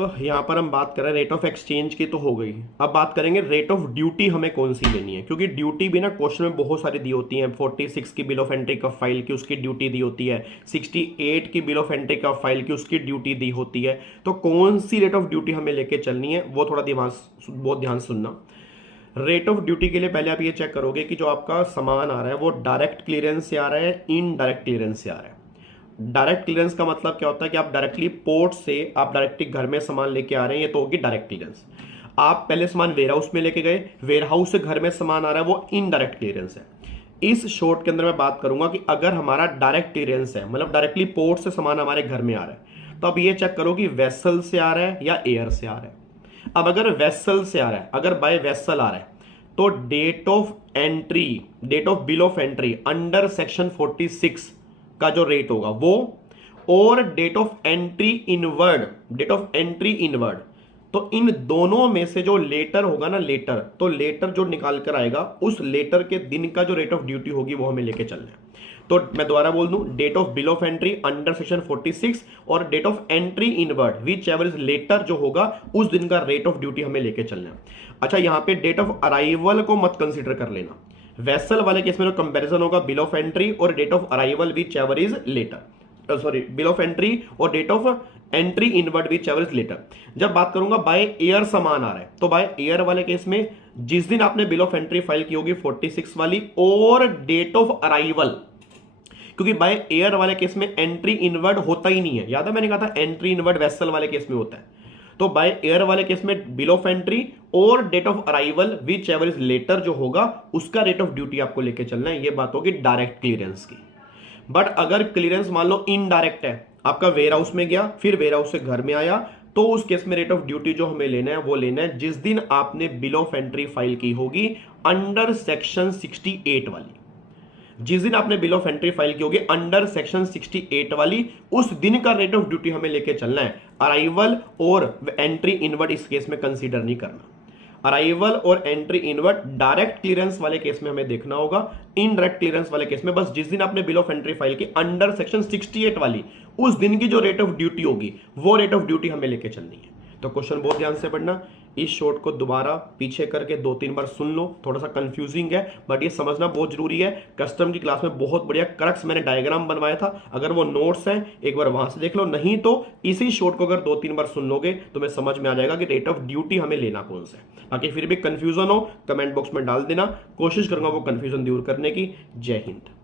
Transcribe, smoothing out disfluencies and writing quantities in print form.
तो यहाँ पर हम बात करें रेट ऑफ एक्सचेंज की तो हो गई। अब बात करेंगे रेट ऑफ ड्यूटी हमें कौन सी लेनी है, क्योंकि ड्यूटी भी ना क्वेश्चन में बहुत सारी दी होती है। 46 की बिल ऑफ एंट्री का फाइल की उसकी ड्यूटी दी होती है, 68 की बिल ऑफ एंट्री का फाइल की उसकी ड्यूटी दी होती है। तो कौन सी रेट ऑफ ड्यूटी हमें लेके चलनी है वो थोड़ा बहुत ध्यान सुनना। रेट ऑफ ड्यूटी के लिए पहले आप ये चेक करोगे कि जो आपका सामान आ रहा है वो डायरेक्ट क्लियरेंस से आ रहा है, इनडायरेक्ट क्लियरेंस से आ रहा है। डायरेक्ट क्लियरेंस का मतलब क्या होता है कि आप डायरेक्टली पोर्ट से आप डायरेक्टली घर में सामान लेके आ रहे हैं, ये तो होगी डायरेक्ट क्लियरेंस। आप पहले सामान वेयर हाउस में लेके गए, वेयर हाउस से घर में सामान आ रहा है, वो इनडायरेक्ट क्लियरेंस है। इस शॉर्ट के अंदर मैं बात करूंगा कि अगर हमारा डायरेक्ट क्लियरेंस है, मतलब डायरेक्टली पोर्ट से सामान हमारे घर में आ रहा है, तो अब ये चेक करो कि वेसल से आ रहा है या एयर से आ रहा है। अब अगर वेसल से आ रहा है, अगर बाय वेसल आ रहा है, तो date of entry, date of bill of entry under section 46 का जो रेट होगा वो, और date of entry inward, date of entry inward, तो इन दोनों में से जो लेटर होगा ना, लेटर, तो लेटर जो निकाल कर आएगा उस लेटर के दिन का जो रेट ऑफ ड्यूटी होगी वो हमें लेके चलना है। तो मैं दोबारा बोल दूं, date of bill of entry under section 46 और date of entry inward whichever is later जो होगा उस दिन का रेट ऑफ ड्यूटी हमें लेके चलना है। अच्छा, यहां पे डेट ऑफ अराइवल को मत कंसीडर कर लेना। वेसल वाले केस में जो कंपैरिजन होगा बिल ऑफ एंट्री और date of arrival whichever is later, sorry bill of entry और date of entry inward whichever is later. जब बात करूंगा बाय एयर सामान आ रहा है, तो बाय एयर वाले केस में जिस दिन आपने बिल ऑफ एंट्री फाइल की होगी 46 वाली और डेट ऑफ अराइवल, क्योंकि बाय एयर वाले केस में एंट्री इनवर्ड होता ही नहीं है। याद है मैंने कहा था एंट्री इनवर्ड वेसल वाले केस में होता है। तो बाय एयर वाले केस में बिल ऑफ एंट्री और date of arrival whichever is later जो होगा उसका रेट ऑफ ड्यूटी आपको लेके चलना है। ये बात होगी डायरेक्ट क्लियरेंस की। बट अगर क्लियरेंस मान लो इनडायरेक्ट है, आपका वेयर हाउस में गया फिर वेयर हाउस से घर में आया, तो उस केस में रेट ऑफ ड्यूटी जो हमें लेना है वो लेना है जिस दिन आपने बिल ऑफ एंट्री फाइल की होगी अंडर सेक्शन 68 वाली। जिस दिन आपने बिल ऑफ एंट्री फाइल की होगी अंडर सेक्शन 68 वाली, उस दिन का रेट ऑफ ड्यूटी हमें लेके चलना है। अराइवल और एंट्री इनवर्ड इस केस में कंसीडर नहीं करना। अराइवल और एंट्री इनवर्ड डायरेक्ट क्लियरेंस वाले केस में हमें देखना होगा। इनडायरेक्ट क्लियरेंस वाले केस में बस जिस दिन आपने बिल ऑफ एंट्री फाइल की अंडर सेक्शन 68 वाली, उस दिन की जो रेट ऑफ ड्यूटी होगी वो रेट ऑफ ड्यूटी हमें लेके चलनी है। तो क्वेश्चन बहुत ध्यान से पढ़ना। इस शॉर्ट को दोबारा पीछे करके 2-3 बार सुन लो, थोड़ा सा कंफ्यूजिंग है बट ये समझना बहुत जरूरी है। कस्टम की क्लास में बहुत बढ़िया क्रक्स मैंने डायग्राम बनवाया था, अगर वो नोट्स हैं एक बार वहां से देख लो, नहीं तो इसी शॉर्ट को अगर 2-3 बार सुन लोगे तो मैं समझ में आ जाएगा कि रेट ऑफ ड्यूटी हमें लेना कौन सा है। बाकी फिर भी कंफ्यूजन हो कमेंट बॉक्स में डाल देना, कोशिश करूंगा वो कंफ्यूजन दूर करने की। जय हिंद।